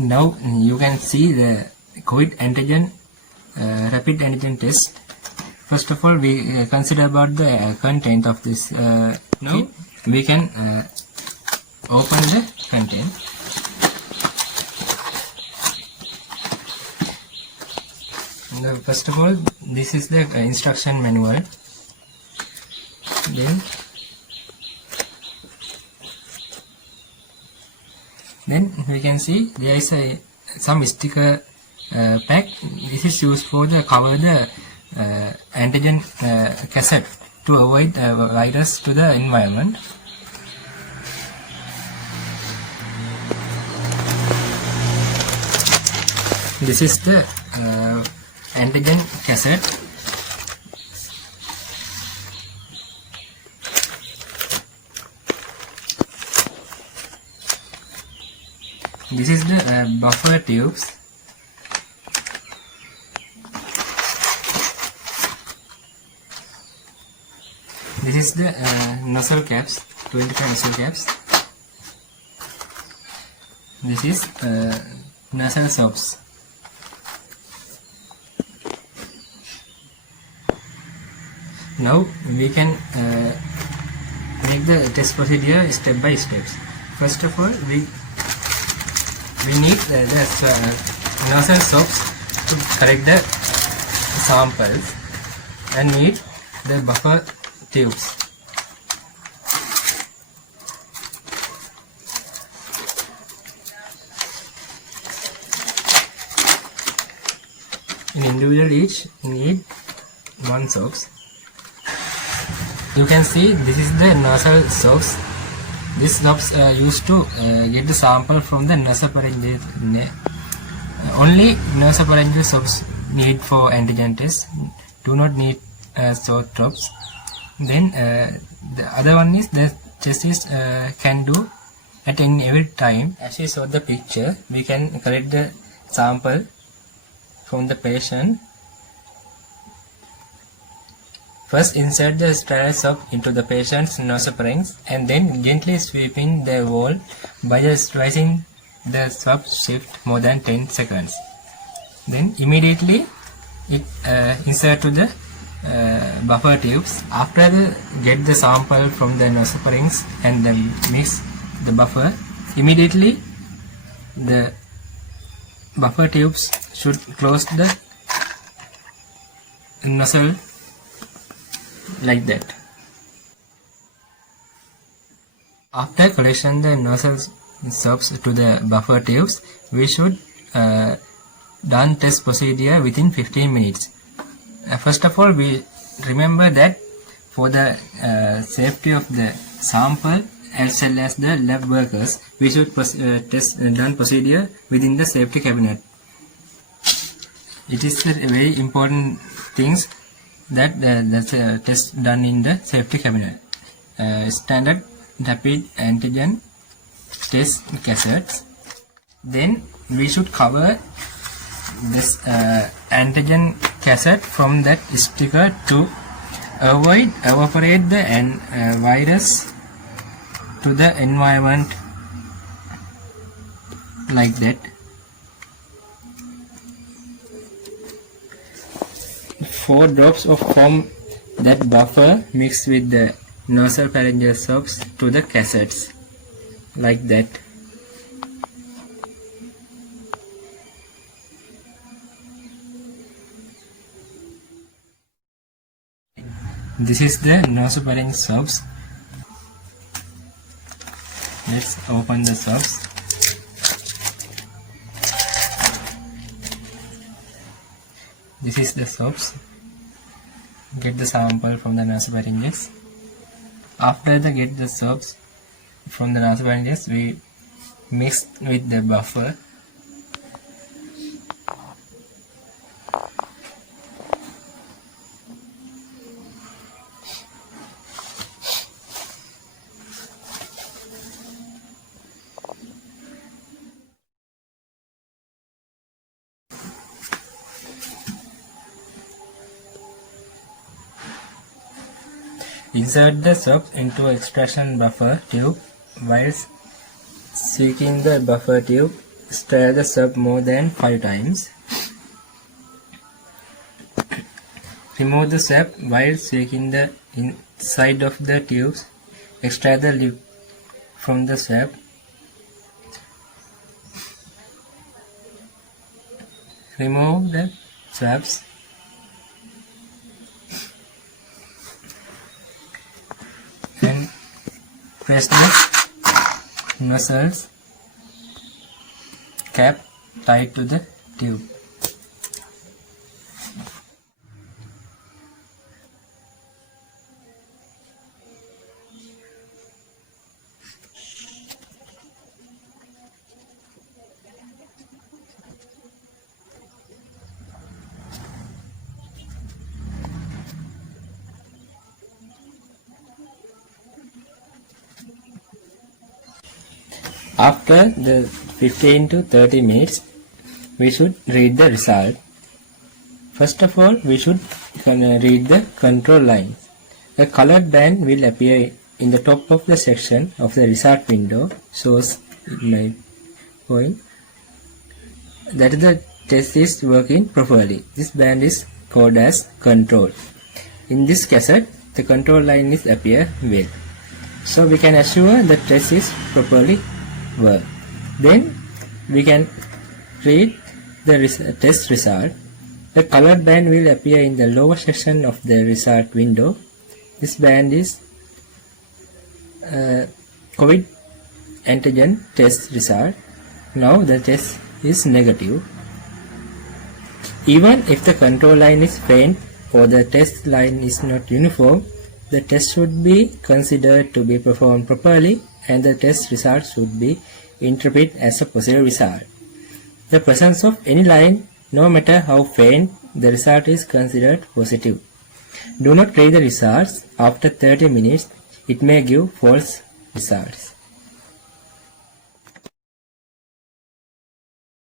Now you can see the COVID antigen, rapid antigen test. First of all, we consider about the content of this. Now we can open the content. Now, first of all, this is the instruction manual. Then we can see there is some sticker pack. This is used for the cover the antigen cassette to avoid virus to the environment. This is the antigen cassette. This is the buffer tubes. This is the nozzle caps, 25 nozzle caps. This is nozzle soaps. Now we can make the test procedure step by step. First of all, we need the nozzle soaps to correct the samples, and need the buffer tubes. In individual each need one soaps. You can see this is the nozzle soaps. These soaps are used to get the sample from the nasopharyngeal. Only nasopharyngeal soaps need for antigen test. Do not need soap drops. Then the other one is the test is can do at every time. As you saw the picture, we can collect the sample from the patient. First, insert the sterile soap into the patient's nasopharynx and then gently sweeping the wall by just raising the soap shift more than 10 seconds. Then immediately it insert to the buffer tubes. After get the sample from the nasopharynx and then mix the buffer, immediately the buffer tubes should close the nozzle like that. After collection the nozzle soaps to the buffer tubes, we should done test procedure within 15 minutes. First of all, we remember that for the safety of the sample as well as the lab workers, we should test done procedure within the safety cabinet. It is a very important things that the test done in the safety cabinet. Standard rapid antigen test cassettes. Then we should cover this antigen cassette from that sticker to avoid evaporate the virus to the environment like that. 4 drops of foam that buffer mixed with the nasopharyngeal soaps to the cassettes like that. This is the nasopharyngeal soaps. Let's open the soaps. This is the soaps. Get the sample from the nasopharyngeus. After get the soaps from the nasopharyngeus, we mix with the buffer. Insert the soap into extraction buffer tube whilst seeking the buffer tube stir the swab more than 5 times. Remove the swab while shaking the inside of the tubes. Extract the lip from the swab. Remove the swabs. And press the nozzles cap tight to the tube. After the 15 to 30 minutes, we should read the result. First of all, we should read the control line. A colored band will appear in the top of the section of the result window, shows in my point that the test is working properly. This band is called as control. In this cassette, the control line is appear well. So we can assure the test is properly work. Then we can read the test result. The colored band will appear in the lower section of the result window. This band is COVID antigen test result. Now the test is negative. Even if the control line is faint or the test line is not uniform, the test should be considered to be performed properly and the test result should be interpreted as a positive result. The presence of any line, no matter how faint, the result is considered positive. Do not read the results after 30 minutes. It may give false results.